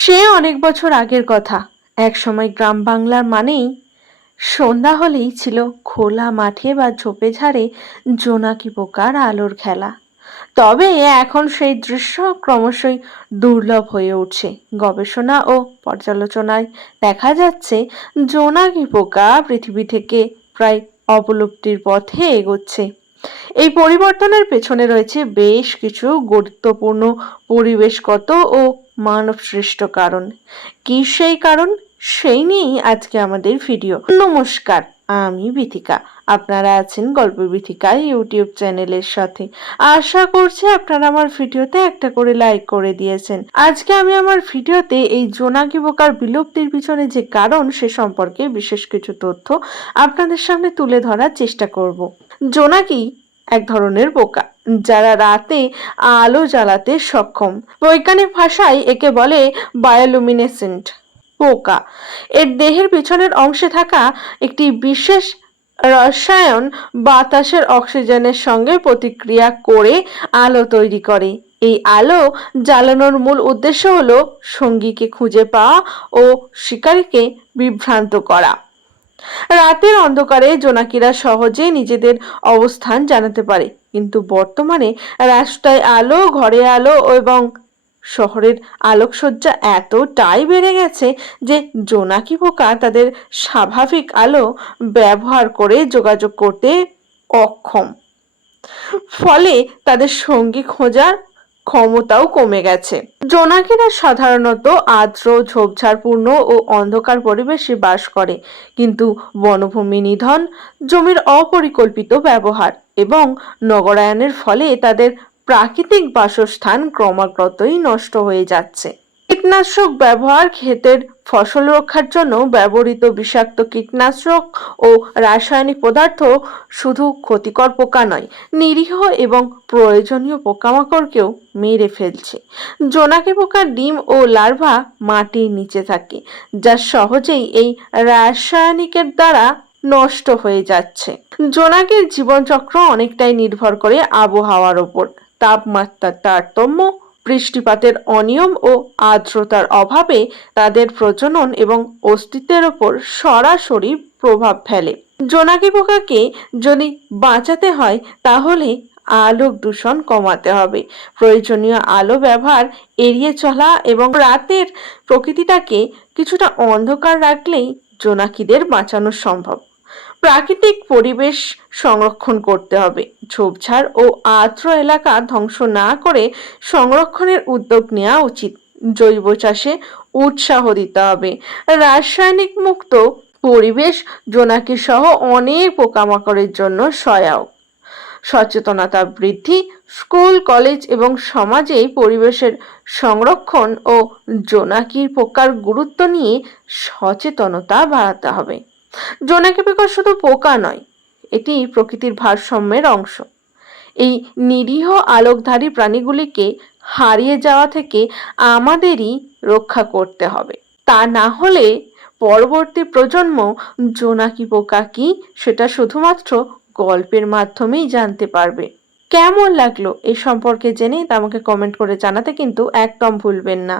সে অনেক বছর আগের কথা। এক সময় গ্রাম বাংলার মানেই সন্ধ্যা হলেই ছিল খোলা মাঠে বা ঝোপে ঝাড়ে জোনাকি পোকার আলোর খেলা। তবে এখন সেই দৃশ্য ক্রমশই দুর্লভ হয়ে উঠছে। গবেষণা ও পর্যালোচনায় দেখা যাচ্ছে, জোনাকি পোকা পৃথিবী থেকে প্রায় অবলুপ্তির পথে এগোচ্ছে। এই পরিবর্তনের পেছনে রয়েছে বেশ কিছু গুরুত্বপূর্ণ, পরিবেশগত ও মানব সৃষ্ট কারণ। কি সেই কারণ? সেই নিয়েই আজকে আমাদের ভিডিও। নমস্কার, আমি বিথিকা। আপনারা আছেন গল্প বিথিকা ইউটিউব চ্যানেলের সাথে। আশা করছি আপনারা আমার ভিডিওতে একটা করে লাইক করে দিয়েছেন। আজকে আমি আমার ভিডিওতে এই জোনাকি বোকার বিলুপ্তির পিছনে যে কারণ, সে সম্পর্কে বিশেষ কিছু তথ্য আপনাদের সামনে তুলে ধরার চেষ্টা করব। জোনাকি এক ধরনের পোকা যারা রাতে আলো জ্বালাতে সক্ষম। বৈজ্ঞানিক ভাষায় একে বলে বায়োলুমিনেসেন্ট পোকা। এর দেহের পিছনের অংশে থাকা একটি বিশেষ রসায়ন বাতাসের অক্সিজেনের সঙ্গে প্রতিক্রিয়া করে আলো তৈরি করে। এই আলো জ্বালানোর মূল উদ্দেশ্য হলো সঙ্গীকে খুঁজে পাওয়া ও শিকারীকে বিভ্রান্ত করা। রাতের অন্ধকারে জোনাকিরা সহজে নিজেদের অবস্থান জানাতে পারে। কিন্তু বর্তমানে রাস্তায় আলো, ঘরে আলো এবং শহরের আলোকসজ্জা এতটাই বেড়ে গেছে যে জোনাকি পোকা তাদের স্বাভাবিক আলো ব্যবহার করে যোগাযোগ করতে অক্ষম। ফলে তাদের সঙ্গী খোঁজার ক্ষমতাও কমে গেছে। জোনাকিরা সাধারণত আর্দ্র, ঝোপঝাড়পূর্ণ ও অন্ধকার পরিবেশে বাস করে। কিন্তু বনভূমি নিধন, জমির অপরিকল্পিত ব্যবহার এবং নগরায়নের ফলে তাদের প্রাকৃতিক বাসস্থান ক্রমাগতই নষ্ট হয়ে যাচ্ছে। কীটনাশক ব্যবহার ক্ষেতের ফসল রক্ষার জন্য ব্যবহৃত বিষাক্ত কীটনাশক ও রাসায়নিক পদার্থ শুধু ক্ষতিকর পোকা নয়, নিরীহ এবং প্রয়োজনীয় পোকামাকড়কেও মেরে ফেলছে। জোনাকি পোকার ডিম ও লার্ভা মাটির নিচে থাকে, যা সহজেই এই রাসায়নিকের দ্বারা নষ্ট হয়ে যাচ্ছে। জোনাকির জীবনচক্র অনেকটাই নির্ভর করে আবহাওয়ার ওপর। তাপমাত্রার তারতম্য বৃষ্টিপাতের অনিয়ম ও আর্দ্রতার অভাবে তাদের প্রজনন এবং অস্তিত্বের ওপর সরাসরি প্রভাব ফেলে। জোনাকি পোকাকে যদি বাঁচাতে হয়, তাহলে আলোক দূষণ কমাতে হবে। প্রয়োজনীয় আলো ব্যবহার এড়িয়ে চলা এবং রাতের প্রকৃতিটাকে কিছুটা অন্ধকার রাখলেই জোনাকিদের বাঁচানো সম্ভব। প্রাকৃতিক পরিবেশ সংরক্ষণ করতে হবে। ঝোপঝাড় ও আর্দ্র এলাকা ধ্বংস না করে সংরক্ষণের উদ্যোগ নেওয়া উচিত। জৈব চাষে উৎসাহ দিতে হবে। রাসায়নিক মুক্ত পরিবেশ জোনাকি সহ অনেক পোকামাকড়ের জন্য সহায়ক। সচেতনতা বৃদ্ধি, স্কুল, কলেজ এবং সমাজে পরিবেশের সংরক্ষণ ও জোনাকির পোকার গুরুত্ব নিয়ে সচেতনতা বাড়াতে হবে। জোনাকি পোকা শুধু পোকা নয়, এটি প্রকৃতির ভারসাম্যের অংশ। এই নিরীহ আলোকধারী প্রাণীগুলিকে হারিয়ে যাওয়া থেকে আমাদেরই রক্ষা করতে হবে। তা না হলে পরবর্তী প্রজন্ম জোনাকি পোকা কি, সেটা শুধুমাত্র গল্পের মাধ্যমেই জানতে পারবে। কেমন লাগল এ সম্পর্কে জেনে আমাকে কমেন্ট করে জানাতে কিন্তু একদম ভুলবেন না।